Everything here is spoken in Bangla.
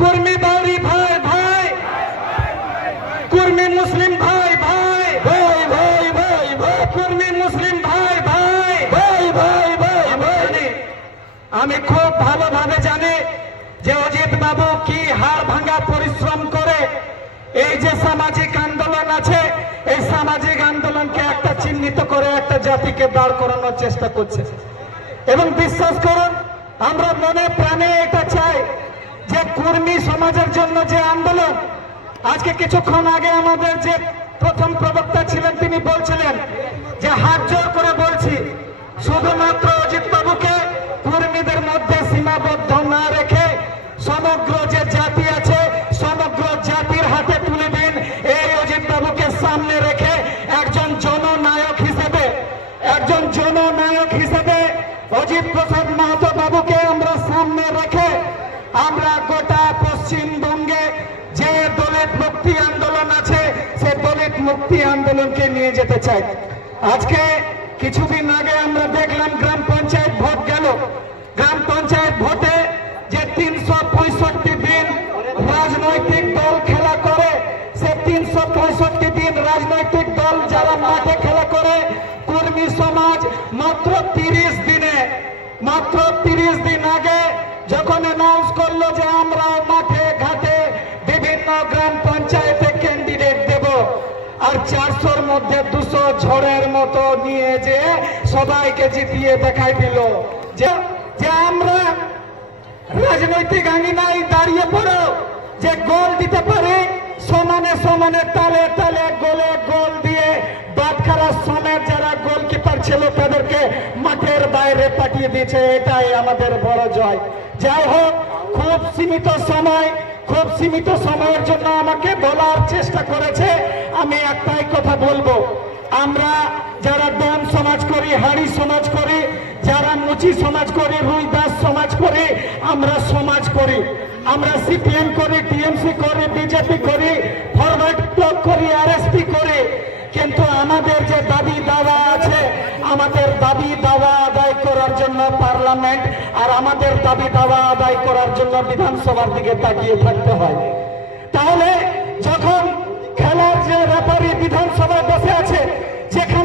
কুর্মী বাউরি ভাই ভাই, কুর্মী মুসলিম ভাই ভাই, ভাই ভাই ভাই ভাই কুর্মী মুসলিম ভাই ভাই, ভাই ভাই ভাই ভাই। আমি খুব ভালোভাবে জানি যে অজিত বাবু কি হাড় ভাঙা পরিশ্রম করে এই যে সামাজিক আন্দোলন আছে, এই সামাজিক আন্দোলনকে একটা চিহ্নিত করে একটা জাতিকে দাঁড় করানোর চেষ্টা করছে। এবং বিশ্বাস করুন, আমরা মনে প্রাণে এটা চাই যে কুর্মী সমাজের জন্য যে আন্দোলন, আজকে কিছুক্ষণ আগে আমাদের যে প্রথম প্রবক্তা ছিলেন তিনি বলছিলেন যে হাত জোর করে বলছি শুধুমাত্র অজিত বাবুকে কুর্মীদের মধ্যে সীমাবদ্ধ না রেখে সমগ্র যে জাতি আছে সমগ্র জাতির হাতে তুলে দিন। এই অজিত বাবুকে সামনে রেখে একজন জননায়ক হিসেবে অজিত প্রসাদ মাহাতো বাবুকে আমরা সামনে রেখে আমরা গোটা পশ্চিমবঙ্গে যে দলিত মুক্তি আন্দোলন আছে সে দলিত মুক্তি আন্দোলনকে নিয়ে যেতে চাই। আজকে কিছুদিন আগে আমরা দেখলাম গ্রাম পঞ্চায়েত ভোট গেল। গ্রাম পঞ্চায়েত ভোটে যে 365 দিন রাজনৈতিক দল খেলা করে, সে 365 দিন রাজনৈতিক দল যারা মাঠে খেলা করে, কুর্মী সমাজ মাত্র 30 দিন আগে যখন অ্যানাউন্স করলো যে আমরা মাঠে ঘাটে বিভিন্ন গ্রাম পঞ্চায়েতে ক্যান্ডিডেট দেব, আর 400-র মধ্যে 200 ঝড়ের মতো নিয়ে যে সবাইকে জিতিয়ে দেখাই দিল যে আমরা রাজনৈতিক আঙিনায় দাঁড়িয়ে পড়ো যে গোল দিতে পারে, সমানে সমানে তালে তালে গোলে গোল দিয়ে বাটখারা সমেত যারা গোলকিপার ছিল তাদেরকে মাঠের বাইরে পাঠিয়ে দিয়েছে। এটাই আমাদের বড় জয়। যাই হোক, খুব সীমিত সময়ের জন্য আমাকে বলার চেষ্টা করেছে। আমি একটাই কথা বলবো, আমরা যারা দম সমাজ করি, হাড়ি সমাজ করি, যারা মুচি সমাজ করি, রুইদাস সমাজ করি, আমরা সমাজ করি, আমরা সিপিএম করি, টিএমসি করি, বিজেপি করি, ফরওয়ার্ড ব্লক করি, আরএসপি করি, কিন্তু আমাদের যে দাবি দাওয়া আছে, আমাদের দাবি দাওয়া আদায় করার জন্য পার্লামেন্ট আর আমাদের দাবি দাওয়া আদায় করার জন্য বিধানসভার দিকে তাকিয়ে থাকতে হয়। তাহলে যখন খেলার যে রেফারি বিধানসভায় বসে আছে, যেখানে